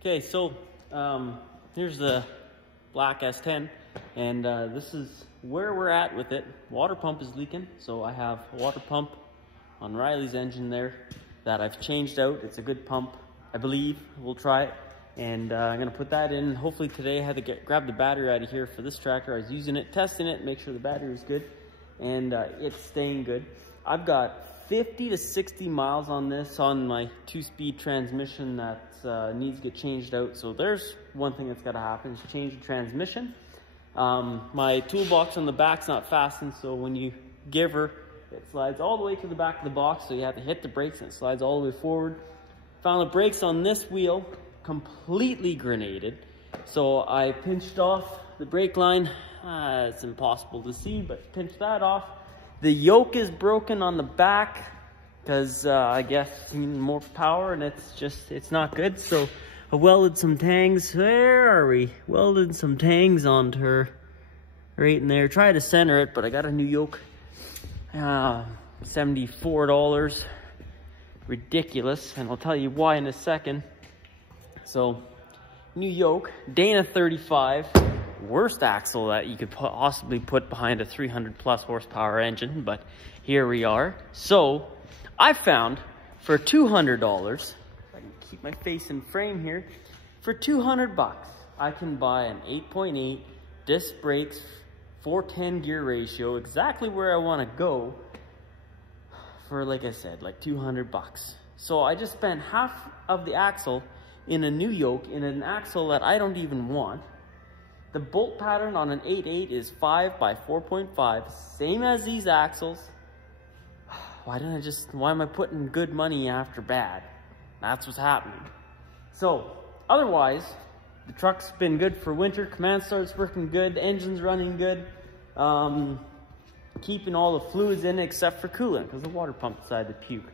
Okay, so here's the black S10, and this is where we're at with it. Water pump is leaking, so I have a water pump on Riley's engine there that I've changed out. It's a good pump, I believe. We'll try it, and I'm gonna put that in. Hopefully today. I had to grab the battery out of here for this tractor. I was using it, testing it, make sure the battery was good, and it's staying good. I've got 50 to 60 miles on this on my 2-speed transmission that needs to get changed out. So there's one thing that's got to happen, is change the transmission. My toolbox on the back's not fastened, so when you give her, it slides all the way to the back of the box, so you have to hit the brakes and it slides all the way forward. Found the brakes on this wheel completely grenaded, so I pinched off the brake line. It's impossible to see, but pinched that off. The yoke is broken on the back because I guess you need more power, and it's not good. So I welded some tangs. Where are we? Welded some tangs onto her right in there. Tried to center it, but I got a new yoke. $74. Ridiculous, and I'll tell you why in a second. So, new yoke, Dana 35. Worst axle that you could possibly put behind a 300 plus horsepower engine, but here we are. So I found for $200, if I can keep my face in frame here, for 200 bucks I can buy an 8.8 disc brakes, 410 gear ratio, exactly where I want to go, for, like I said, like 200 bucks. So I just spent half of the axle in a new yoke in an axle that I don't even want. The bolt pattern on an 8.8 is 5 by 4.5, same as these axles. Why am I putting good money after bad? That's what's happening. So, otherwise, the truck's been good for winter. Command start's working good, the engine's running good. Keeping all the fluids in except for coolant, because the water pump decided to puke.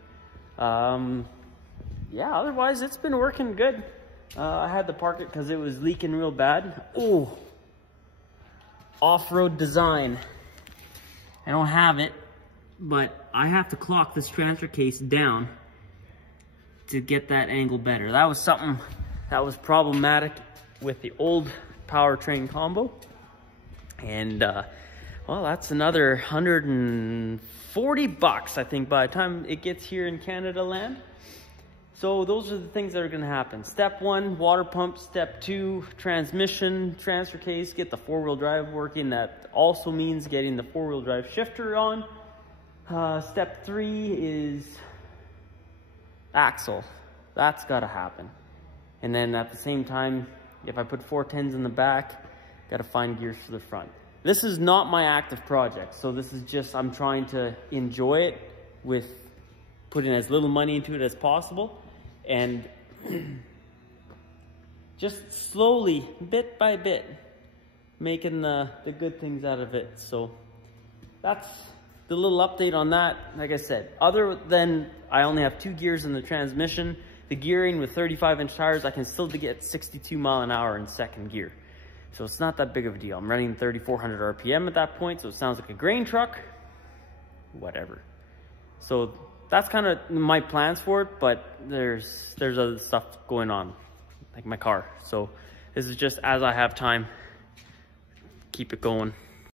Yeah, otherwise it's been working good. I had to park it because it was leaking real bad. Oh, off-road design. I don't have it, but I have to clock this transfer case down to get that angle better. That was something that was problematic with the old powertrain combo. And well, that's another 140 bucks, I think, by the time it gets here in Canada land. So those are the things that are going to happen. Step 1, water pump. Step 2, transmission, transfer case, get the 4-wheel drive working. That also means getting the 4-wheel drive shifter on. Step 3 is axle. That's got to happen. And then at the same time, if I put 410s in the back, got to find gears for the front. This is not my active project, so this is just, I'm trying to enjoy it with putting as little money into it as possible, and just slowly, bit by bit, making the good things out of it. So that's the little update on that. Like I said, other than I only have 2 gears in the transmission, the gearing with 35-inch tires, I can still get 62 mile an hour in second gear. So it's not that big of a deal. I'm running 3,400 RPM at that point, so it sounds like a grain truck. Whatever. So that's kind of my plans for it, but there's other stuff going on, like my car. So this is just as I have time, keep it going.